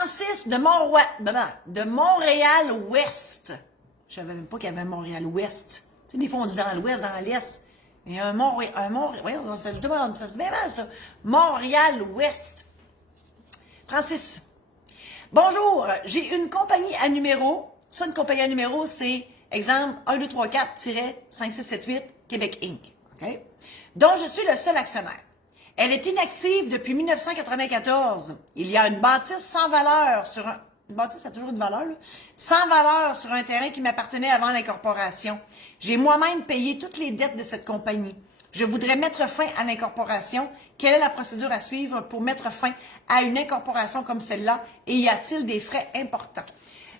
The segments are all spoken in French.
Francis de Montréal-Ouest. Je savais même pas qu'il y avait un Montréal-Ouest. Tu sais, des fois, on dit dans l'Ouest, dans l'Est. Mais ouais, ça se dit bien mal, ça. Montréal-Ouest. Francis. Bonjour, j'ai une compagnie à numéro. Ça, une compagnie à numéro, c'est, exemple, 1234-5678 Québec Inc. OK? Dont je suis le seul actionnaire. Elle est inactive depuis 1994. Il y a une bâtisse sans valeur sur un... Une bâtisse a toujours une valeur, là. Sans valeur sur un terrain qui m'appartenait avant l'incorporation. J'ai moi-même payé toutes les dettes de cette compagnie. Je voudrais mettre fin à l'incorporation. Quelle est la procédure à suivre pour mettre fin à une incorporation comme celle-là? Et y a-t-il des frais importants?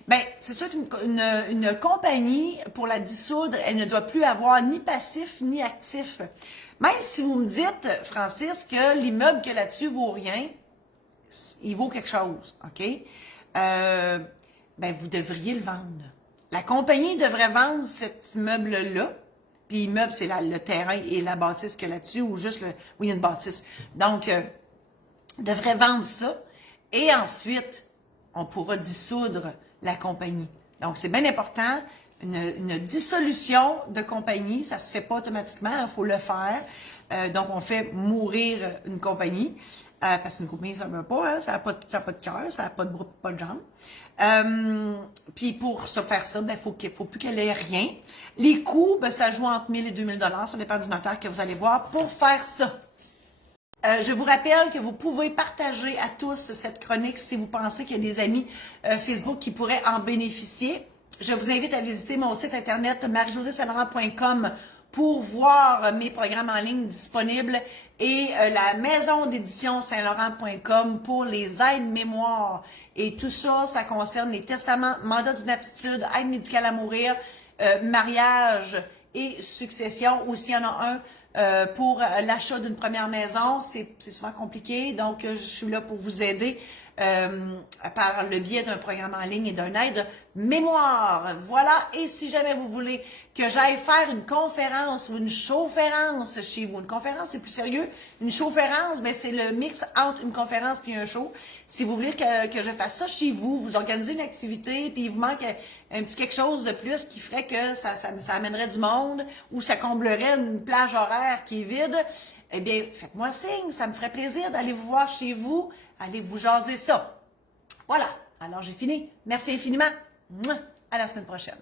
Bien, c'est sûr qu'une compagnie, pour la dissoudre, elle ne doit plus avoir ni passif ni actif. Même si vous me dites, Francis, que l'immeuble qu'il y a là-dessus vaut rien, il vaut quelque chose, OK? Ben, vous devriez le vendre. La compagnie devrait vendre cet immeuble-là. Puis immeuble, c'est le terrain et la bâtisse qu'il y a là-dessus, ou juste le... Oui, il y a une bâtisse. Donc, devrait vendre ça. Et ensuite, on pourra dissoudre la compagnie. Donc, c'est bien important. Une dissolution de compagnie, ça se fait pas automatiquement, il faut le faire. Donc, on fait mourir une compagnie. Parce qu'une compagnie, ça ne veut pas, hein, ça n'a pas de cœur, ça n'a pas de bras, pas de jambes. Puis pour se faire ça, ben, faut plus qu'elle ait rien. Les coûts, ben, ça joue entre 1000 et 2000 $, ça dépend du notaire que vous allez voir pour faire ça. Je vous rappelle que vous pouvez partager à tous cette chronique si vous pensez qu'il y a des amis Facebook qui pourraient en bénéficier. Je vous invite à visiter mon site internet marie-josée-saint-laurent.com pour voir mes programmes en ligne disponibles et la maison d'édition saint-laurent.com pour les aides mémoire. Et tout ça, ça concerne les testaments, mandats d'inaptitude, aide médicale à mourir, mariage et succession. Ou s'il y en a un pour l'achat d'une première maison, c'est souvent compliqué. Donc, je suis là pour vous aider par le biais d'un programme en ligne et d'une aide mémoire. Voilà. Et si jamais vous voulez que j'aille faire une conférence ou une showférence chez vous, une conférence, c'est plus sérieux. Une showférence, ben, c'est le mix entre une conférence puis un show. Si vous voulez que je fasse ça chez vous, vous organisez une activité, puis il vous manque un petit quelque chose de plus qui ferait que ça amènerait du monde ou ça comblerait une plage horaire qui est vide, eh bien, faites-moi signe. Ça me ferait plaisir d'aller vous voir chez vous, aller vous jaser ça. Voilà. Alors, j'ai fini. Merci infiniment. Mouah. À la semaine prochaine.